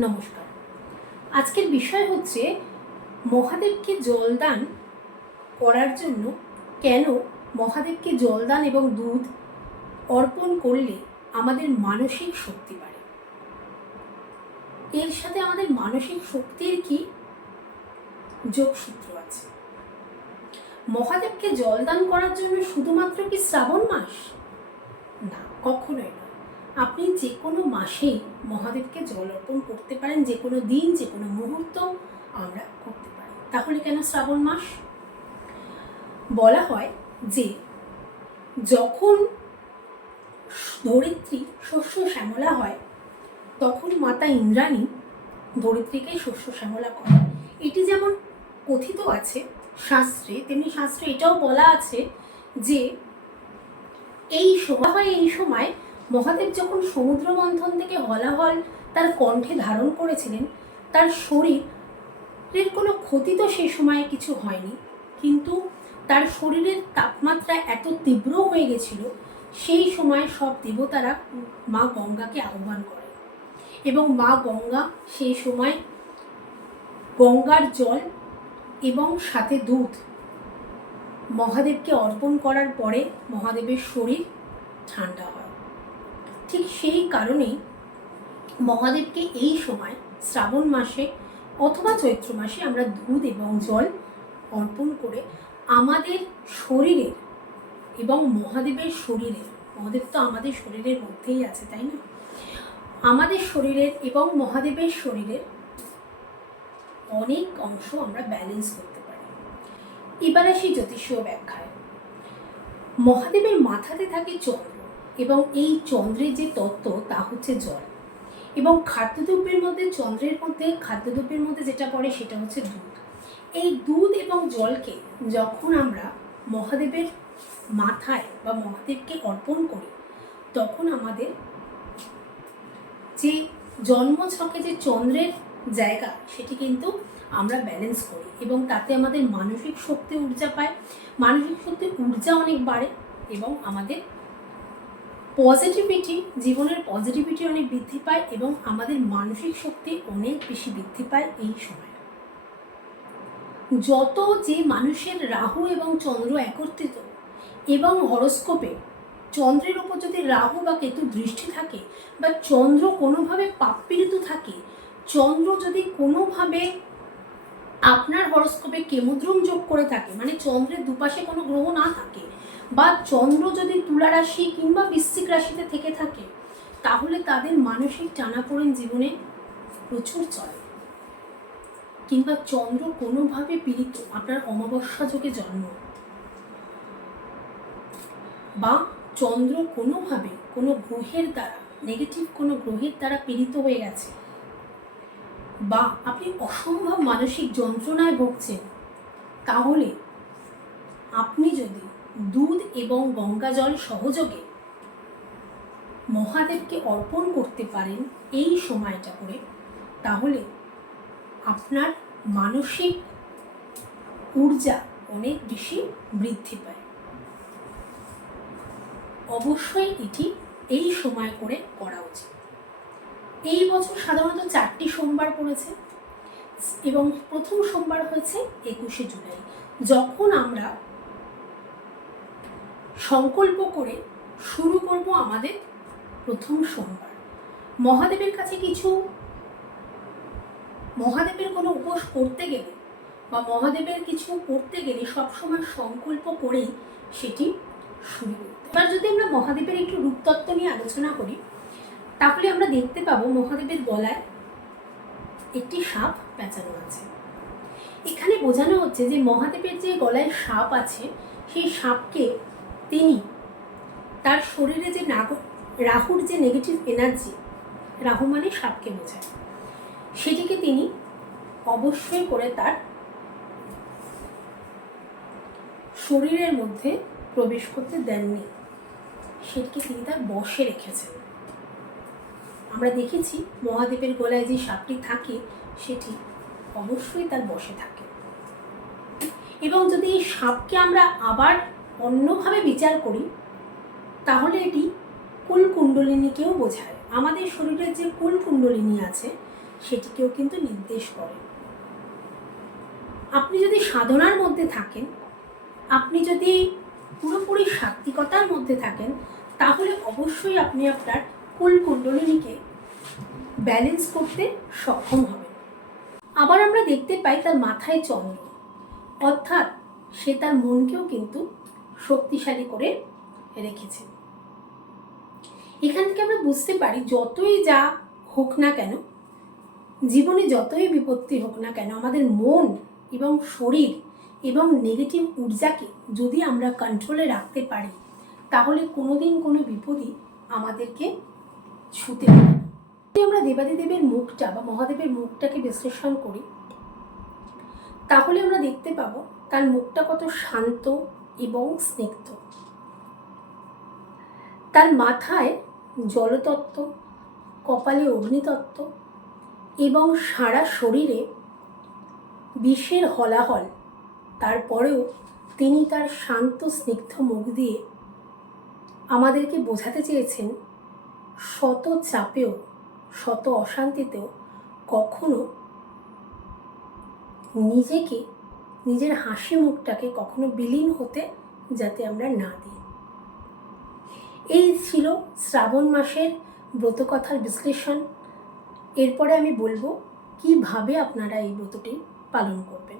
নমস্কার। আজকের বিষয় হচ্ছে মহাদেবকে জলদান করার জন্য কেন মহাদেবকে জলদান এবং দুধ অর্পণ করলে আমাদের মানসিক শক্তি বাড়ে। এর সাথে আমাদের মানসিক শক্তির কি যোগসূত্র আছে? মহাদেবকে জলদান করার জন্য শুধুমাত্র কি শ্রাবণ মাস? না, কখনোই না। আপনি যে কোনো মাসেই মহাদেবকে জল অর্পণ করতে পারেন, যে কোনো দিন, যে কোনো মুহূর্ত আমরা করতে পারি। তাহলে কেন শ্রাবণ মাস? বলা হয় যে যখন ধরিত্রী শস্য শ্যামলা হয় তখন মাতা ইন্দ্রাণী ধরিত্রীকে শস্য শ্যামলা করে। এটি যেমন কথিত আছে শাস্ত্রে, তেমনি শাস্ত্রে এটাও বলা আছে যে এই সময় মহাদেব যখন সমুদ্র মন্থন থেকে হলাহল তার কণ্ঠে ধারণ করেছিলেন, তার শরীরের কোনো ক্ষতি তো সেই সময়ে কিছু হয়নি, কিন্তু তার শরীরের তাপমাত্রা এত তীব্র হয়ে গেছিল, সেই সময় সব দেবতারা মা গঙ্গাকে আহ্বান করে এবং মা গঙ্গা সেই সময় গঙ্গার জল এবং সাথে দুধ মহাদেবকে অর্পণ করার পরে মহাদেবের শরীর ঠান্ডা হয়। ঠিক সেই কারণেই মহাদেবকে এই সময় শ্রাবণ মাসে অথবা চৈত্র মাসে আমরা দুধ এবং জল অর্পণ করে আমাদের শরীরের এবং মহাদেবের শরীরের, মহাদেব তো আমাদের শরীরের মধ্যেই আছে, তাই না? আমাদের শরীরের এবং মহাদেবের শরীরের অনেক অংশ আমরা ব্যালেন্স করতে পারি। এবার আসি জ্যোতিষীয় ব্যাখ্যায়। মহাদেবের মাথাতে থাকে চন্দ্র এবং এই চন্দ্রের যে তত্ত্ব তা হচ্ছে জল, এবং খাদ্যদ্রব্যের মধ্যে খাদ্যদ্রব্যের মধ্যে যেটা পড়ে সেটা হচ্ছে দুধ। এই দুধ এবং জলকে যখন আমরা মহাদেবের মাথায় বা মহাদেবকে অর্পণ করি, তখন আমাদের যে জন্মছকে যে চন্দ্রের জায়গা সেটি কিন্তু আমরা ব্যালেন্স করি এবং তাতে আমাদের মানসিক শক্তি ঊর্জা পায়, মানসিক শক্তি ঊর্জা অনেক বাড়ে এবং আমাদের পজিটিভিটি, জীবনের পজিটিভিটি অনেক বৃদ্ধি পায় এবং আমাদের মানসিক শক্তি অনেক বেশি বৃদ্ধি পায় এই সময়। যত যে মানুষের রাহু এবং চন্দ্র একত্রিত এবং হরস্কোপে চন্দ্রের উপর যদি রাহু বা কেতু দৃষ্টি থাকে বা চন্দ্র কোনোভাবে পাপপীড়িত থাকে, চন্দ্র যদি কোনোভাবে আপনার হরস্কোপে কেমুদ্রুম যোগ করে থাকে, মানে চন্দ্রের দুপাশে কোনো গ্রহ না থাকে, বা চন্দ্র যদি তুলা রাশি কিংবা বৃশ্চিক রাশিতে থেকে থাকে, তাহলে তাদের মানসিক টানাপোড়েন জীবনে প্রচুর চলে। কিংবা চন্দ্র কোনোভাবে পীড়িত, আপনার অমাবস্যা যোগে জন্ম, বা চন্দ্র কোনোভাবে কোনো গ্রহের দ্বারা, নেগেটিভ কোনো গ্রহের দ্বারা পীড়িত হয়ে গেছে, বা আপনি অসম্ভব মানসিক যন্ত্রণায় ভুগছেন, তাহলে আপনি যদি দুধ এবং গঙ্গা জল সহযোগে মহাদেবকে অর্পণ করতে পারেন এই সময়টা করে, তাহলে আপনার মানসিক ঊর্জা অনেক বেশি বৃদ্ধি পায়। অবশ্যই এটি এই সময় করে করা উচিত। এই বছর সাধারণত 4টি সোমবার পড়েছে এবং প্রথম সোমবার হয়েছে 21শে জুলাই। যখন আমরা সংকল্প করে শুরু করব আমাদের প্রথম সোমবার, মহাদেবের কোনো উপোস করতে গেলে বা মহাদেবের কিছু করতে গেলে সবসময় সংকল্প করেই সেটি শুরু করতে। এবার যদি আমরা মহাদেবের একটু রূপতত্ত্ব নিয়ে আলোচনা করি, তাহলে আমরা দেখতে পাবো মহাদেবের গলায় একটি সাপ পেঁচানো আছে। এখানে বোঝানো হচ্ছে যে মহাদেবের যে গলায় সাপ আছে, সেই সাপকে তিনি তার শরীরে যে রাহুর যে নেগেটিভ এনার্জি, রাহু মানে সাপকে বোঝায়, সেটিকে তিনি অবশ্যই করে তার শরীরের মধ্যে প্রবেশ করতে দেননি, সেটিকে তিনি তার বশে রেখেছেন। আমরা দেখেছি মহাদেবের গলায় যে সাপটি থাকে সেটি অবশ্যই তার বশে থাকে। এবং যদি এই সাপকে আমরা আবার অন্যভাবে বিচার করি, তাহলে এটি কুলকুণ্ডলিনীকেও বোঝায়। আমাদের শরীরের যে কুলকুণ্ডলিনী আছে, সেটিকেও কিন্তু নির্দেশ করে। আপনি যদি সাধনার মধ্যে থাকেন, আপনি যদি পুরোপুরি সাত্ত্বিকতার মধ্যে থাকেন, তাহলে অবশ্যই আপনি আপনার কুলকুণ্ডলিনীকে ব্যালেন্স করতে সক্ষম হবেন। আবার আমরা দেখতে পাই তার মাথায় চন্দ্র, অর্থাৎ সে তার মনকেও কিন্তু শক্তিশালী করে রেখেছে। এখান থেকে আমরা বুঝতে পারি যতই যা হোক না কেন, জীবনে যতই বিপত্তি হোক না কেন, আমাদের মন এবং শরীর এবং নেগেটিভ ঊর্জাকে যদি আমরা কন্ট্রোলে রাখতে পারি, তাহলে কোনোদিন কোনো বিপদই আমাদেরকে ছুঁতে পারে না। যদি আমরা দেবাদিদেবের মুখটা বা মহাদেবের মুখটাকে বিশ্লেষণ করি, তাহলে আমরা দেখতে পাবো তার মুখটা কত শান্ত এবং স্নিগ্ধ। তার মাথায় জলতত্ত্ব, কপালে অগ্নিতত্ত্ব এবং সারা শরীরে বিষের হলাহল, তারপরেও তিনি তার শান্ত স্নিগ্ধ মুখ দিয়ে আমাদেরকে বোঝাতে চেয়েছেন শত চাপেও, শত অশান্তিতেও কখনো নিজেকে, নিজের হাসি মুখটাকে কখনো বিলীন হতে যাতে আমরা না দিই। এই ছিল শ্রাবণ মাসের ব্রতকথার বিশ্লেষণ। এরপরে আমি বলবো কিভাবে আপনারা এই ব্রতটি পালন করবেন।